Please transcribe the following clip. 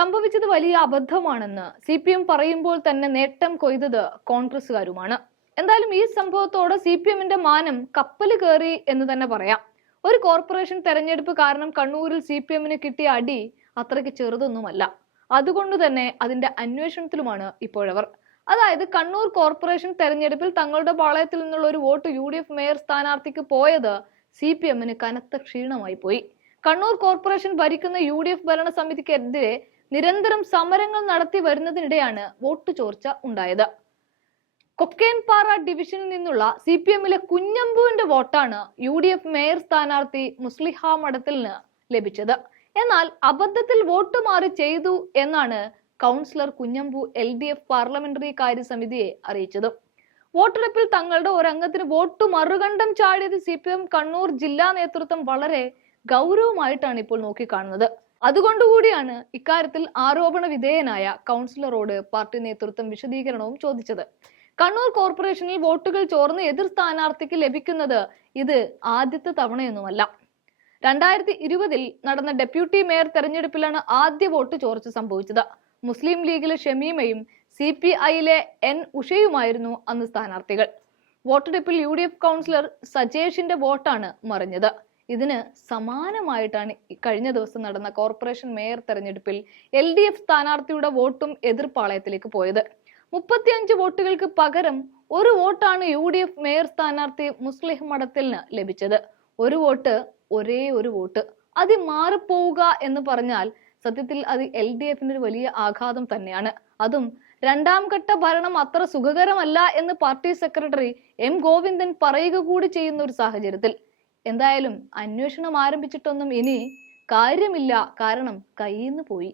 സംഭവിച്ചത് വലിയ അബദ്ധമാണെന്ന് CPM പറയുമ്പോൾ തന്നെ നേട്ടം കൊയ്തത് കോൺഗ്രസുകാരുമാണ്. എന്തായാലും ഈ സംഭവത്തോടെ CPMന്റെ മാനം കപ്പല് കയറി എന്ന് തന്നെ പറയാം. ഒരു കോർപ്പറേഷൻ തെരഞ്ഞെടുപ്പ് കാരണം കണ്ണൂരിൽ CPMന് കിട്ടിയ അടി അത്രയ്ക്ക് ചെറുതൊന്നുമല്ല. അതുകൊണ്ട് തന്നെ അതിന്റെ അന്വേഷണത്തിലുമാണ് ഇപ്പോഴവർ. അതായത് കണ്ണൂർ കോർപ്പറേഷൻ തെരഞ്ഞെടുപ്പിൽ തങ്ങളുടെ പാളയത്തിൽ നിന്നുള്ള ഒരു വോട്ട് UDF മേയർ സ്ഥാനാർത്ഥിക്ക് പോയത് CPMന് കനത്ത ക്ഷീണമായി പോയി. കണ്ണൂർ കോർപ്പറേഷൻ ഭരിക്കുന്ന UDF ഭരണസമിതിക്കെതിരെ നിരന്തരം സമരങ്ങൾ നടത്തി വരുന്നതിനിടെയാണ് വോട്ട് ചോർച്ച ഉണ്ടായത്. കൊക്കേൻപാറ ഡിവിഷനിൽ നിന്നുള്ള CPMലെ കുഞ്ഞമ്പുവിന്റെ വോട്ടാണ് UDF മേയർ സ്ഥാനാർത്ഥി മുസ്ലിഹ മഠത്തിലിന് ലഭിച്ചത്. എന്നാൽ അബദ്ധത്തിൽ വോട്ട് മാറി ചെയ്തു എന്നാണ് കൗൺസിലർ കുഞ്ഞമ്പു LDF പാർലമെന്ററി കാര്യ സമിതിയെ അറിയിച്ചത്. വോട്ടെടുപ്പിൽ തങ്ങളുടെ ഒരംഗത്തിന് വോട്ട് മറുകണ്ഠം ചാടിയത് CPM കണ്ണൂർ ജില്ലാ നേതൃത്വം വളരെ ഗൗരവമായിട്ടാണ് ഇപ്പോൾ നോക്കിക്കാണുന്നത്. അതുകൊണ്ടുകൂടിയാണ് ഇക്കാര്യത്തിൽ ആരോപണ വിധേയനായ കൗൺസിലറോട് പാർട്ടി നേതൃത്വം വിശദീകരണവും ചോദിച്ചത്. കണ്ണൂർ കോർപ്പറേഷനിൽ വോട്ടുകൾ ചോർന്ന് എതിർ സ്ഥാനാർത്ഥിക്ക് ലഭിക്കുന്നത് ഇത് ആദ്യത്തെ തവണയൊന്നുമല്ല. 2020 നടന്ന ഡെപ്യൂട്ടി മേയർ തെരഞ്ഞെടുപ്പിലാണ് ആദ്യ വോട്ട് ചോർച്ച സംഭവിച്ചത്. മുസ്ലിം ലീഗിലെ ഷമീമയും CPIയിലെ N ഉഷയുമായിരുന്നു അന്ന് സ്ഥാനാർത്ഥികൾ. വോട്ടെടുപ്പിൽ UDF കൗൺസിലർ സജേഷിന്റെ വോട്ടാണ് മറിഞ്ഞത്. ഇതിന് സമാനമായിട്ടാണ് കഴിഞ്ഞ ദിവസം നടന്ന കോർപ്പറേഷൻ മേയർ തെരഞ്ഞെടുപ്പിൽ LDF സ്ഥാനാർത്ഥിയുടെ വോട്ടും എതിർപ്പാളയത്തിലേക്ക് പോയത്. 35 വോട്ടുകൾക്ക് പകരം ഒരു വോട്ടാണ് UDF മേയർ സ്ഥാനാർത്ഥി മുസ്ലിഹ് മഠത്തിലിന് ലഭിച്ചത്. ഒരു വോട്ട് ഒരേ ഒരു വോട്ട്. അത് മാറിപ്പോവുക എന്ന് പറഞ്ഞാൽ സത്യത്തിൽ അത് LDFന്റെ ഒരു വലിയ ആഘാതം തന്നെയാണ്. അതും രണ്ടാം ഘട്ട ഭരണം അത്ര സുഖകരമല്ല എന്ന് പാർട്ടി സെക്രട്ടറി M ഗോവിന്ദൻ പറയുക കൂടി ചെയ്യുന്ന ഒരു സാഹചര്യത്തിൽ എന്തായാലും അന്വേഷണം ആരംഭിച്ചിട്ടൊന്നും ഇനി കാര്യമില്ല. കാരണം കയ്യിന്ന് പോയി.